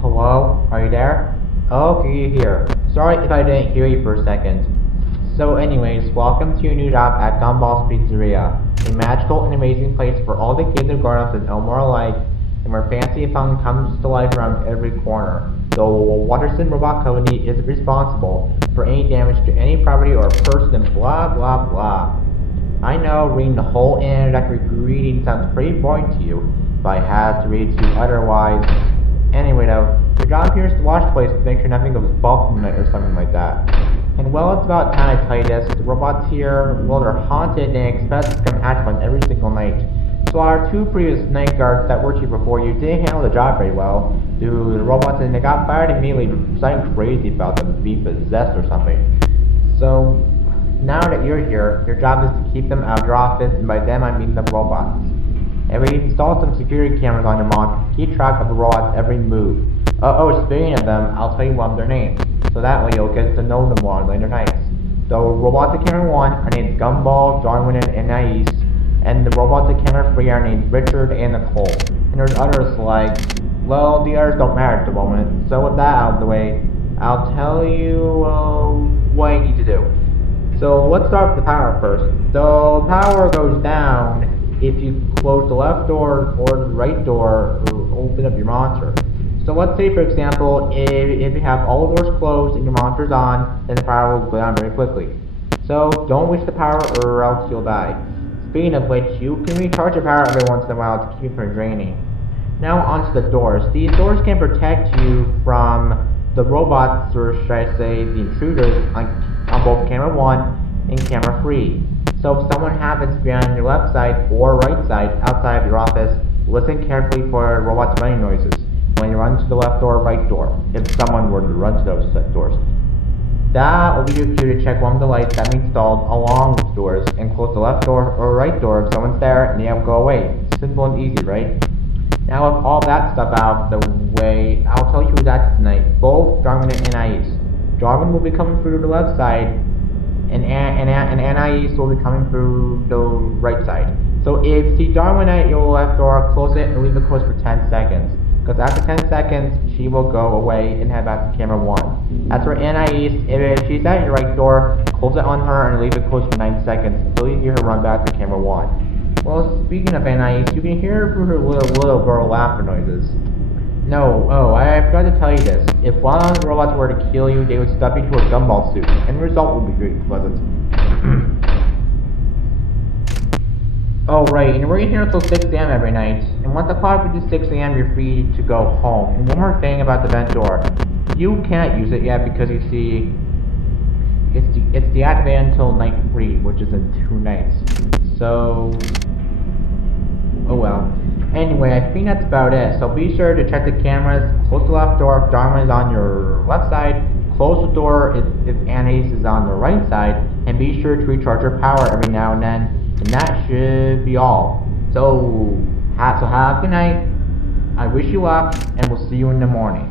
Hello? Are you there? Okay, you're here. Sorry if I didn't hear you for a second. So anyways, welcome to your new job at Gumball's Pizzeria, a magical and amazing place for all the kids and grown-ups that know more alike, and where fancy and fun comes to life around every corner. The Waterston Robot Company is responsible for any damage to any property or person, blah blah blah. I know reading the whole introductory greeting sounds pretty boring to you, but I have to read it to you otherwise. Anyway though, your job here is to watch the place to make sure nothing goes bump in the night or something like that. And well, it's about time I tell you this, the robots here, well, they're haunted and they expect to come at you on every single night. So our two previous night guards that worked here before you didn't handle the job very well due to the robots, and they got fired immediately for something crazy about them being possessed or something. So now that you're here, your job is to keep them out of your office, and by them I mean the robots. And we installed some security cameras on your monitor to keep track of the robots' every move. Speaking of them, I'll tell you one of their names, so that way you'll get to know them more on later nights. The robots at camera 1 are named Gumball, Darwin, and Anais, and the robots at camera 3 are named Richard and Nicole. And there's others like, well, the others don't matter at the moment, so with that out of the way, I'll tell you what you need to do. So let's start with the power first. The power goes down if you close the left door or the right door or open up your monitor. So let's say, for example, if you have all the doors closed and your monitor's on, then the power will go down very quickly. So don't waste the power or else you'll die. Speaking of which, you can recharge your power every once in a while to keep it from draining. Now onto the doors. These doors can protect you from the robots, or should I say the intruders, on both camera 1 and camera 3. So if someone happens to be on your left side or right side outside of your office, listen carefully for robots' running noises when you run to the left door or right door, if someone were to run to those doors. That will be your cue to check one of the lights that we installed along with doors and close the left door or right door if someone's there and they have to go away. Simple and easy, right? Now with all that stuff out of the way, I'll tell you who's active tonight, both Darwin and Anais. Darwin will be coming through the left side, and Anais will be coming through the right side. So if you see Darwin at your left door, close it and leave it closed for 10 seconds. Because after 10 seconds, she will go away and head back to camera 1. As for Anais, if she's at your right door, close it on her and leave it closed for 9 seconds until you hear her run back to camera 1. Well, speaking of Anais, you can hear through her little girl laughter noises. No, I forgot to tell you this. If one of the robots were to kill you, they would stuff you into a gumball suit, and the result would be great pleasant. Oh right, and we're here until 6 AM every night, and once the clock reaches 6 AM you're free to go home. And one more thing about the vent door. You can't use it yet because you see, it's deactivated until night 3, which is in 2 nights. So, oh well. Anyway, I think that's about it. So be sure to check the cameras, close the left door if Darwin is on your left side, close the door if Anais is on the right side, and be sure to recharge your power every now and then, and that should be all. So have a good night, I wish you luck, and we'll see you in the morning.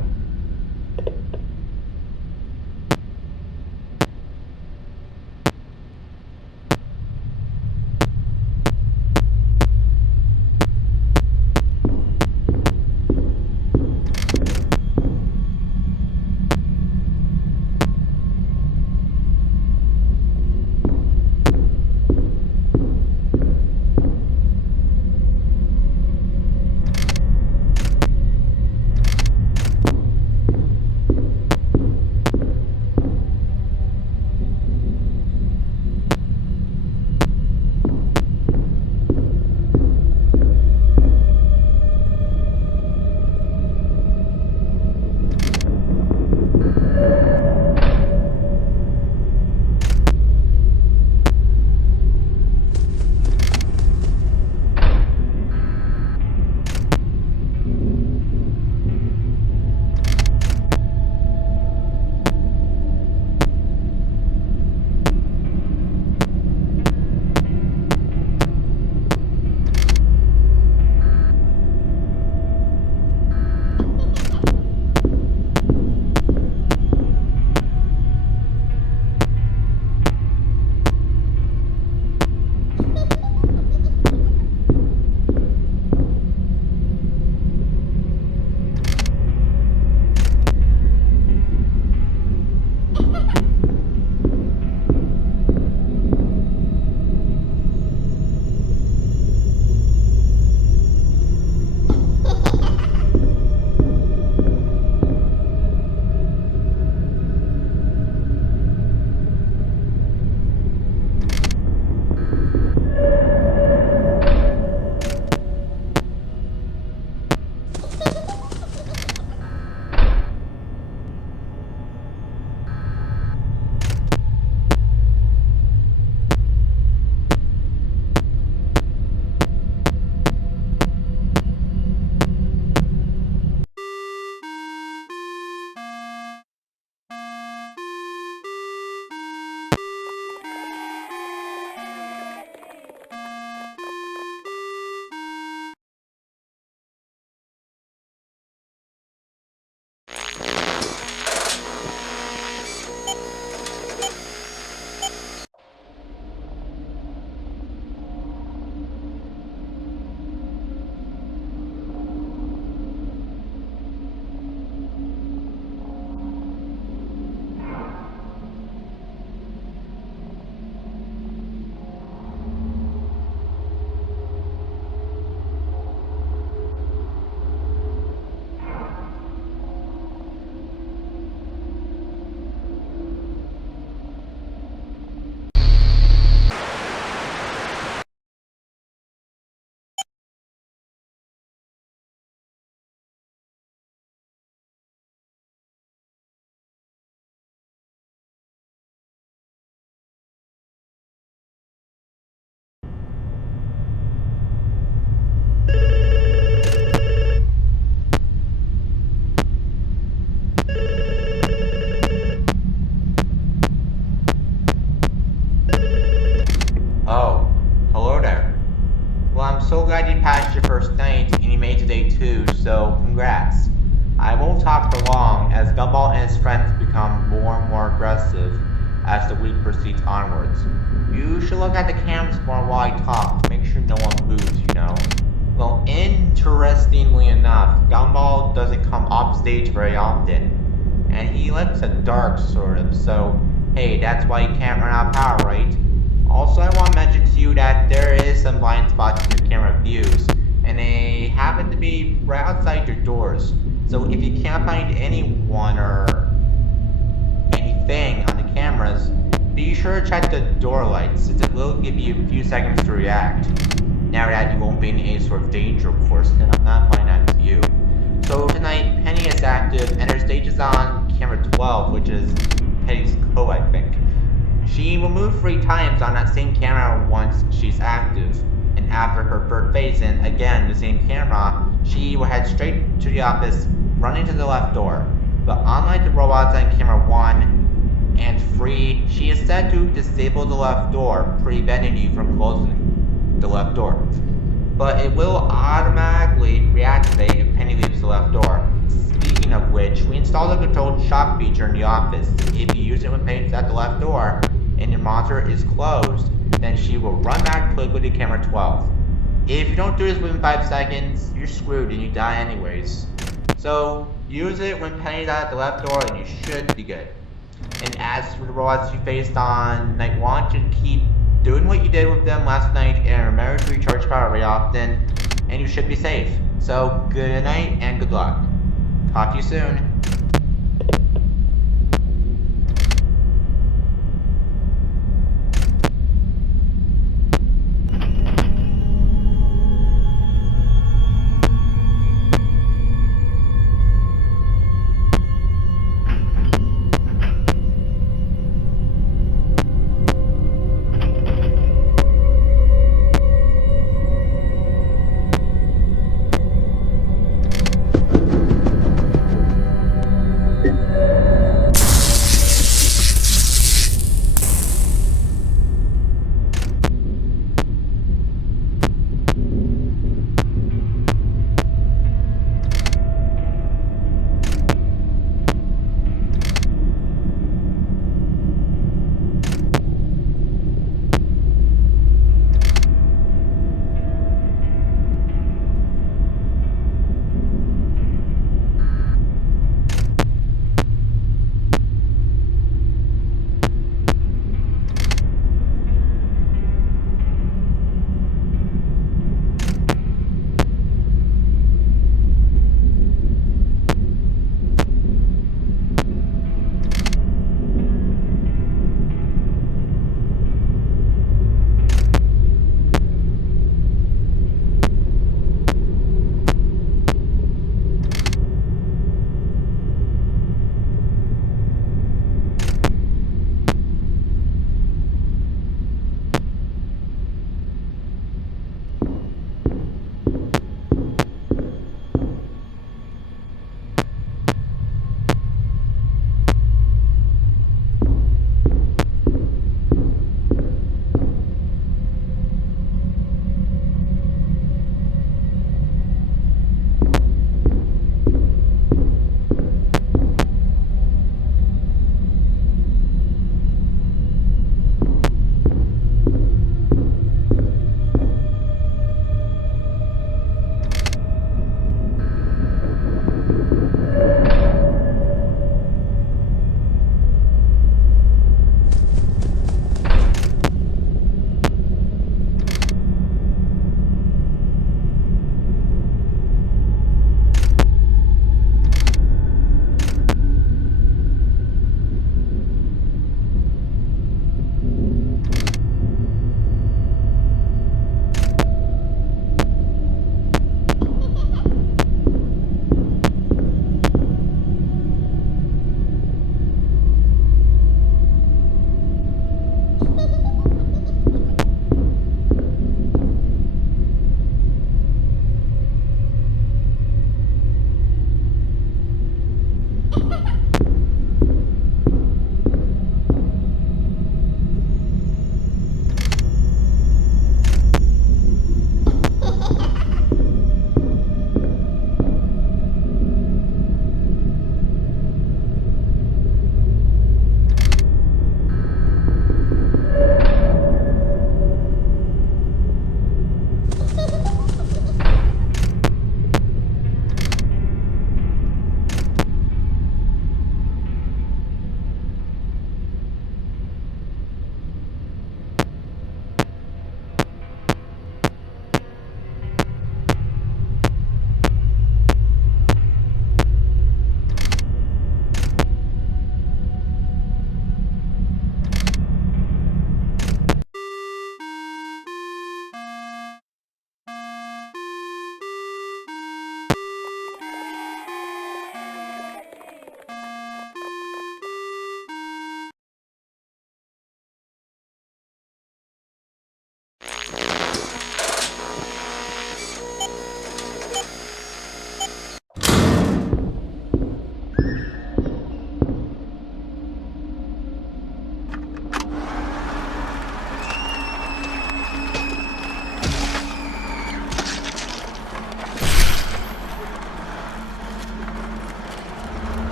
first night, and you made it to day 2, so congrats. I won't talk for long, as Gumball and his friends become more and more aggressive as the week proceeds onwards. You should look at the cameras more while I talk to make sure no one moves, you know. Well, interestingly enough, Gumball doesn't come off stage very often, and he likes the dark, sort of, so hey, that's why you can't run out of power, right? Also, I want to mention to you that there is some blind spots in your camera views, and they happen to be right outside your doors. So if you can't find anyone or anything on the cameras, be sure to check the door lights, since it will give you a few seconds to react. Now that you won't be in any sort of danger, of course, and I'm not applying that to you. So tonight, Penny is active, and her stage is on camera 12, which is Penny's co, I think. She will move 3 times on that same camera once she's active, and after her third phase in, again, the same camera, she will head straight to the office, running to the left door. But unlike the robots on camera 1 and 3, she is said to disable the left door, preventing you from closing the left door. But it will automatically reactivate if Penny leaves the left door. Speaking of which, we installed a controlled shock feature in the office. If you use it when Penny's at the left door and your monitor is closed, then she will run back quickly to camera 12. If you don't do this within 5 seconds, you're screwed and you die anyways. So use it when Penny's at the left door and you should be good. And as for the robots you faced on night 1, just keep doing what you did with them last night and remember to recharge power very often, and you should be safe. So good night and good luck. Talk to you soon.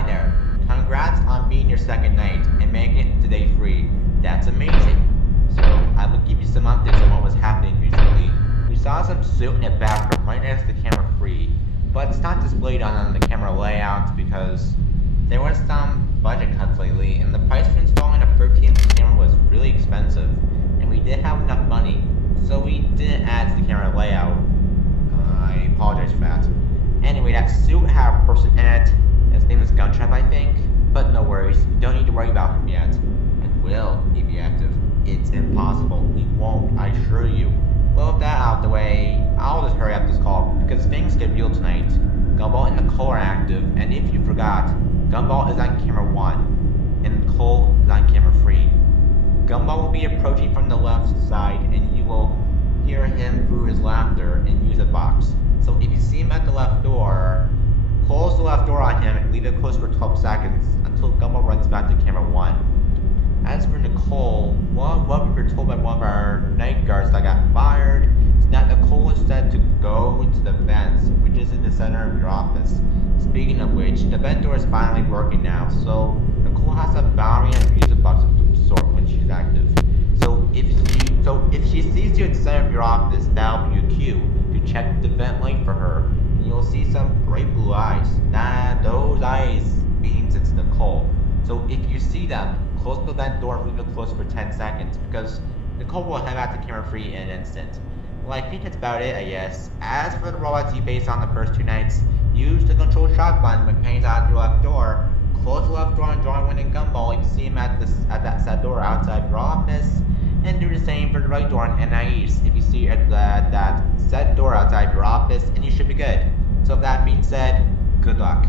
Hi there. Congrats on being your second night and making it today free. That's amazing. So, I will give you some updates on what was happening recently. We saw some suit in the background right next to the camera free, but it's not displayed on the camera layout because there was some budget cuts lately, and the price for installing a 13-inch camera was really expensive, and we didn't have enough money, so we didn't add to the camera layout. I apologize for that. Anyway, that suit had a person in it. His name is Guntrap, I think. But no worries, you don't need to worry about him yet. And will he be active? It's impossible. He won't, I assure you. Well, with that out of the way, I'll just hurry up this call because things get real tonight. Gumball and Nicole are active, and if you forgot, Gumball is on camera 1, and Nicole is on camera 3. Gumball will be approaching from the left side, and you will hear him through his laughter and use a box. So if you see him at the left door, close the left door on him and leave it closed for 12 seconds until Gumball runs back to camera 1. As for Nicole, what we were told by one of our night guards that got fired is that Nicole is said to go into the vents, which is in the center of your office. Speaking of which, the vent door is finally working now, so Nicole has a battery and music box of sort when she's active. So if she sees you at the center of your office, that'll be your cue to check the vent light for her, and you'll see some bright blue eyes. Those eyes means it's Nicole. So if you see them, close the vent door and leave it closed for 10 seconds, because Nicole will head out to camera 3 in an instant. Well, I think that's about it, I guess. As for the robots you faced on the first 2 nights, use the control shot button when painting out your left door. Close the left door on drawing when in Gumball, you can see him at that set door outside your office. And do the same for the right door on NIEs if you see at that set door outside your office, and you should be good. So with that being said, good luck.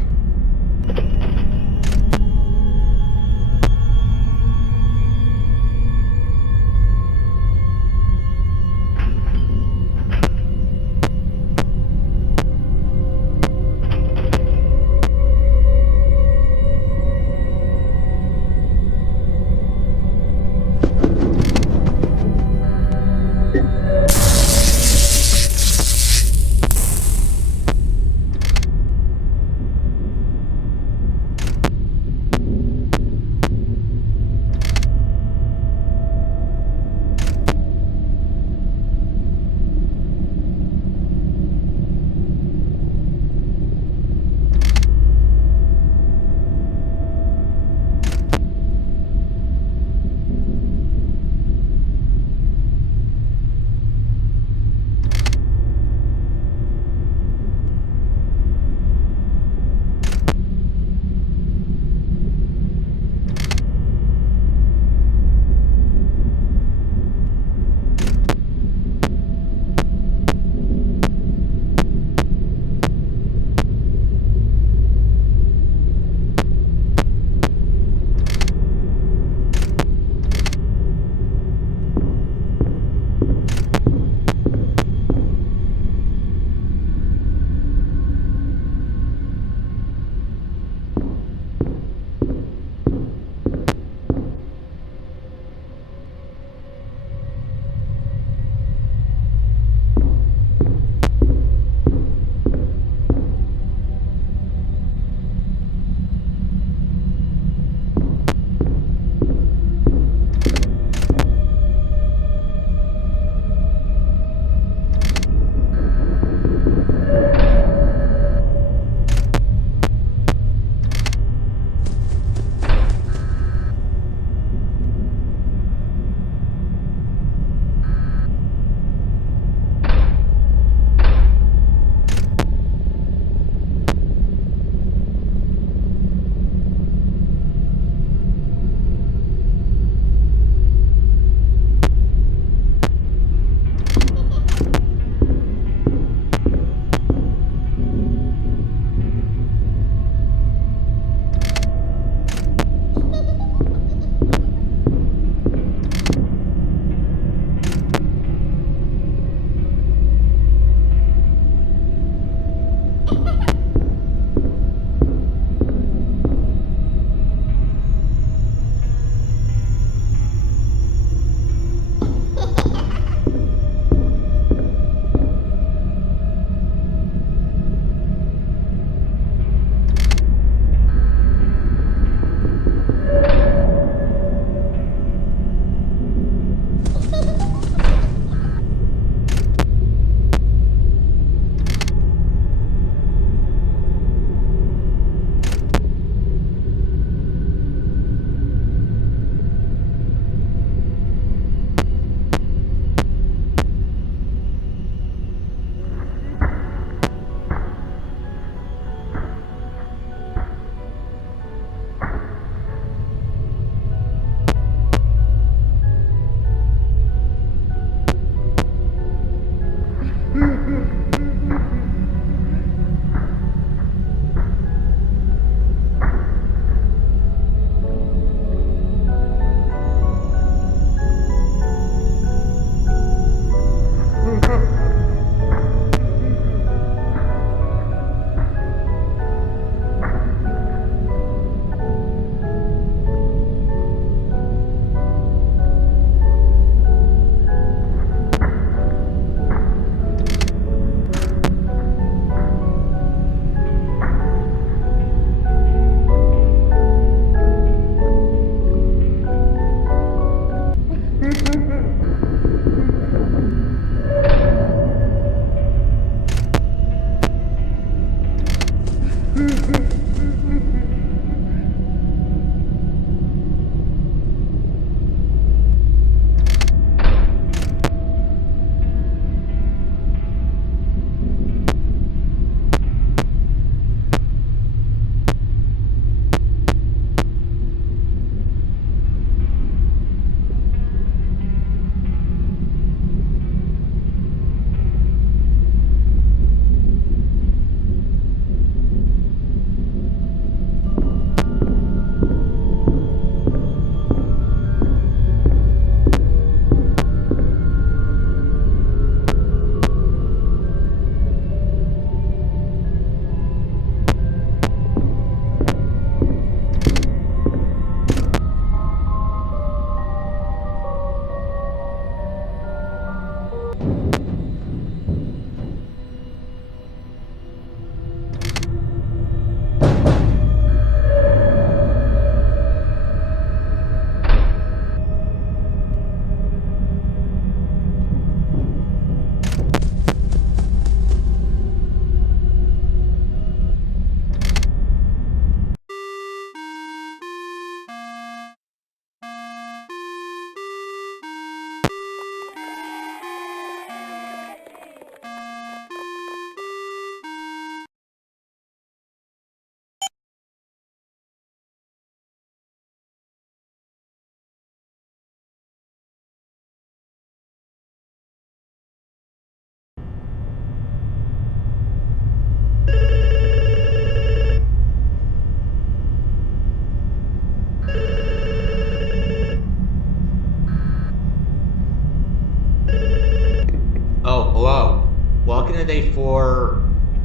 Oh, hello. Welcome to day 4.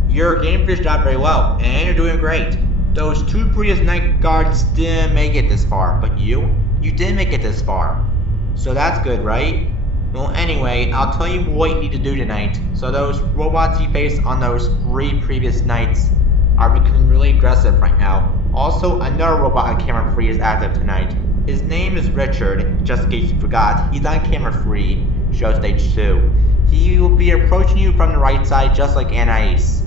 Your game finished out very well, and you're doing great. Those 2 previous night guards didn't make it this far, but you did make it this far. So that's good, right? Well, anyway, I'll tell you what you need to do tonight. So those robots you faced on those 3 previous nights are becoming really aggressive right now. Also, another robot on camera 3 is active tonight. His name is Richard, just in case you forgot. He's on camera 3, show stage 2. He will be approaching you from the right side, just like Anais.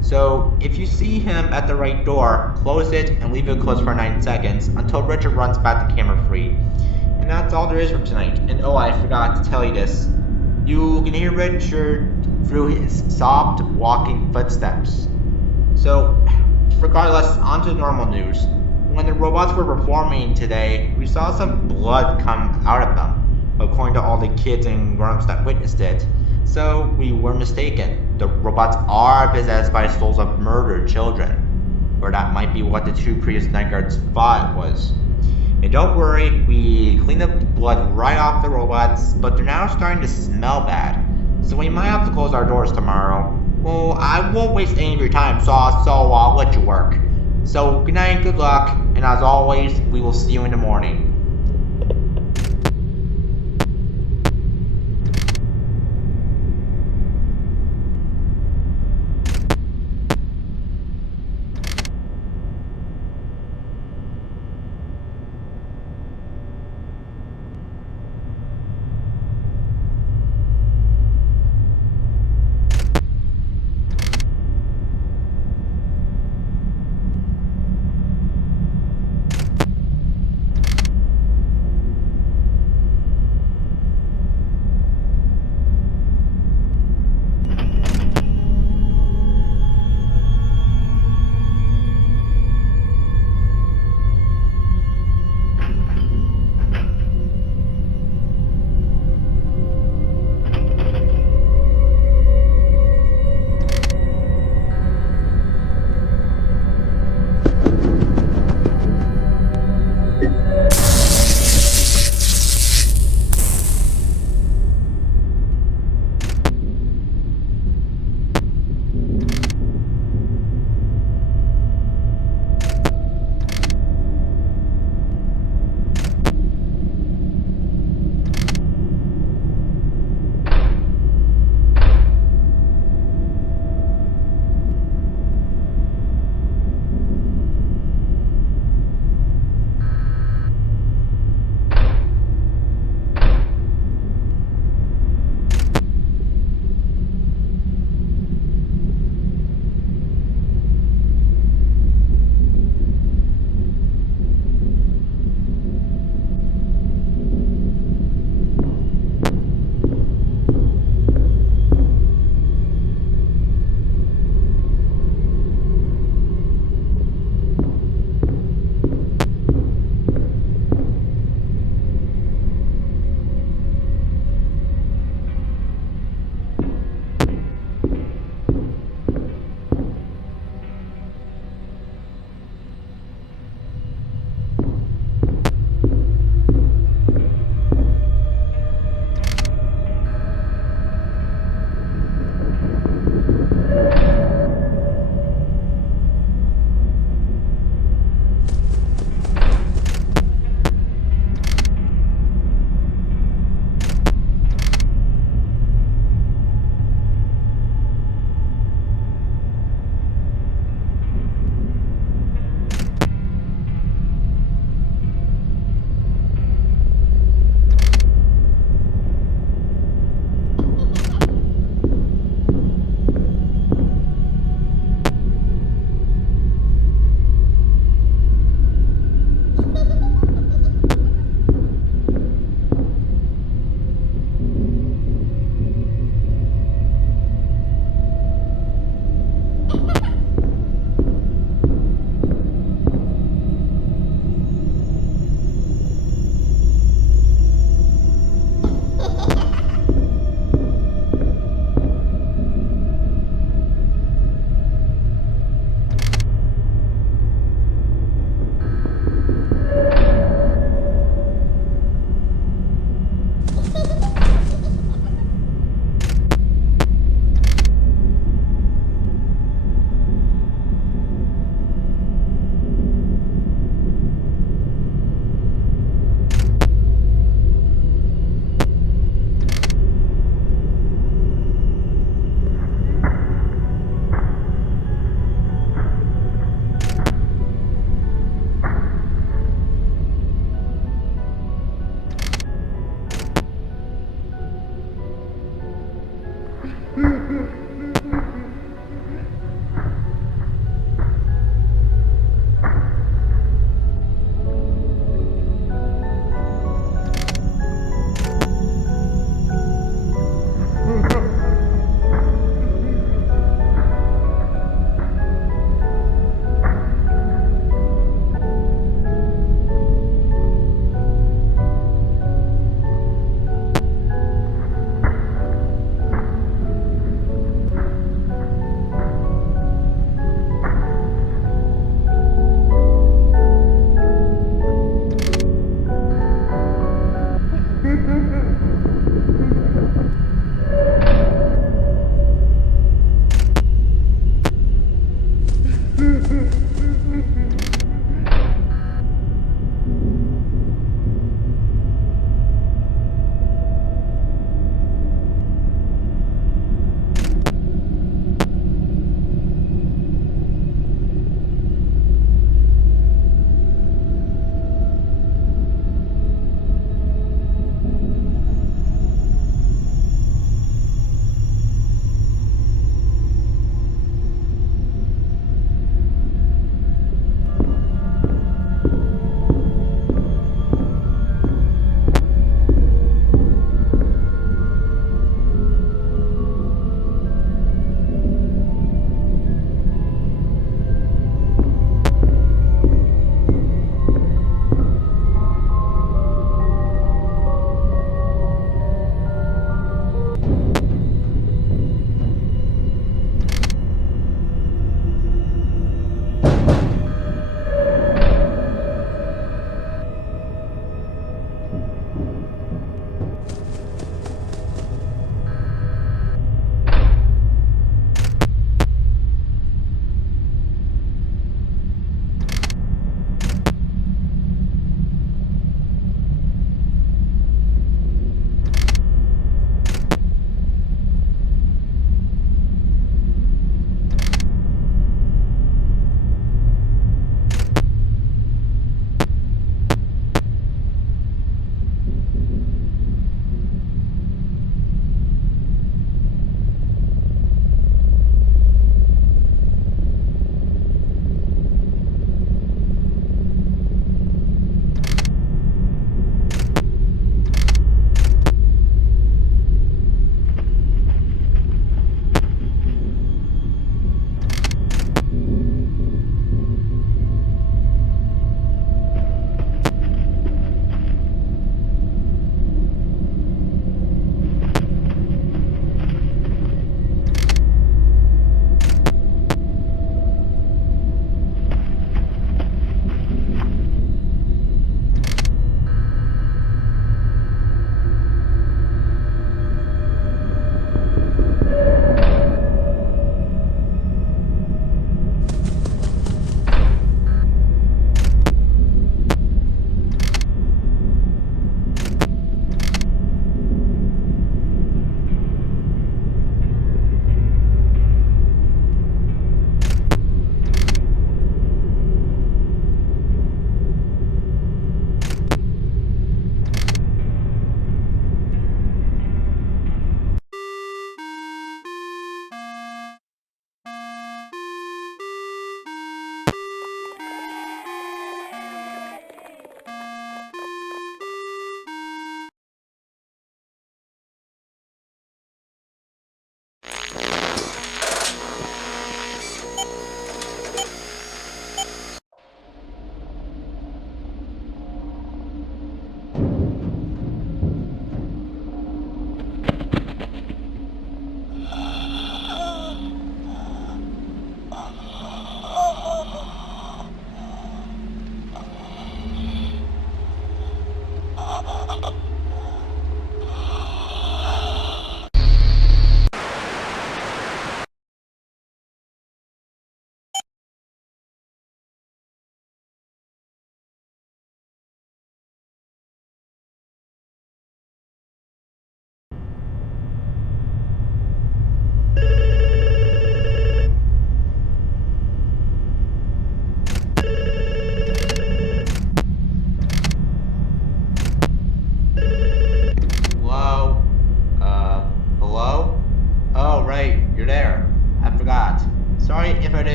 So, if you see him at the right door, close it and leave it closed for 9 seconds until Richard runs back to camera 3. And that's all there is for tonight. And oh, I forgot to tell you this. You can hear Richard through his soft walking footsteps. So, regardless, on to the normal news. When the robots were performing today, we saw some blood come out of them, according to all the kids and grown-ups that witnessed it. So we were mistaken. The robots are possessed by souls of murdered children. Or that might be what the 2 previous night guards thought it was. And don't worry, we cleaned up the blood right off the robots, but they're now starting to smell bad. So we might have to close our doors tomorrow. Well, I won't waste any of your time, so I'll let you work. So good night and good luck, and as always, we will see you in the morning.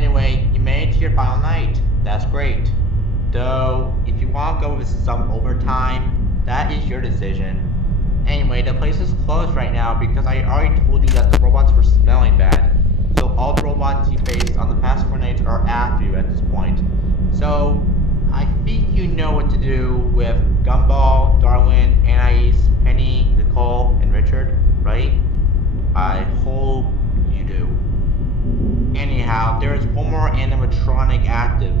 Anyway, you made it to your final night. That's great. Though, if you want to go with some overtime, that is your decision. Anyway, the place is closed right now because I already told you that the robots were smelling bad. So all the robots you faced on the past 4 nights are after you at this point. So, I think you know what to do with Gumball, Darwin, Anais, Penny, Nicole, and Richard, right? I hope you do. Anyhow, there is one more animatronic active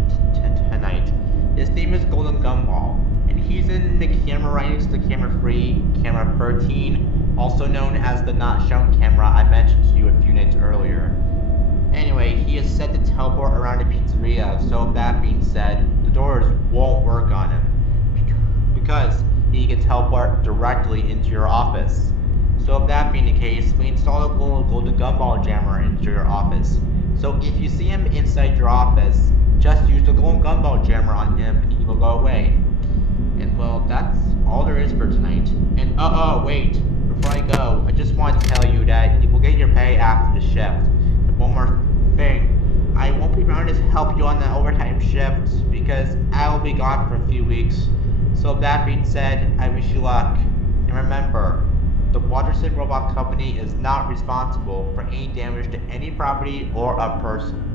tonight. His name is Golden Gumball, and he's in the camera right next to camera 3, camera 13, also known as the not shown camera I mentioned to you a few nights earlier. Anyway, he is said to teleport around the pizzeria, so that being said, the doors won't work on him, because he can teleport directly into your office. So if that being the case, we install a Golden Gumball jammer into your office. So if you see him inside your office, just use the Golden Gumball jammer on him and he will go away. And well, that's all there is for tonight. And wait, before I go, I just want to tell you that you will get your pay after the shift. And one more thing, I won't be around to help you on the overtime shift because I will be gone for a few weeks. So that being said, I wish you luck. And remember, the Watterson Robot Company is not responsible for any damage to any property or a person.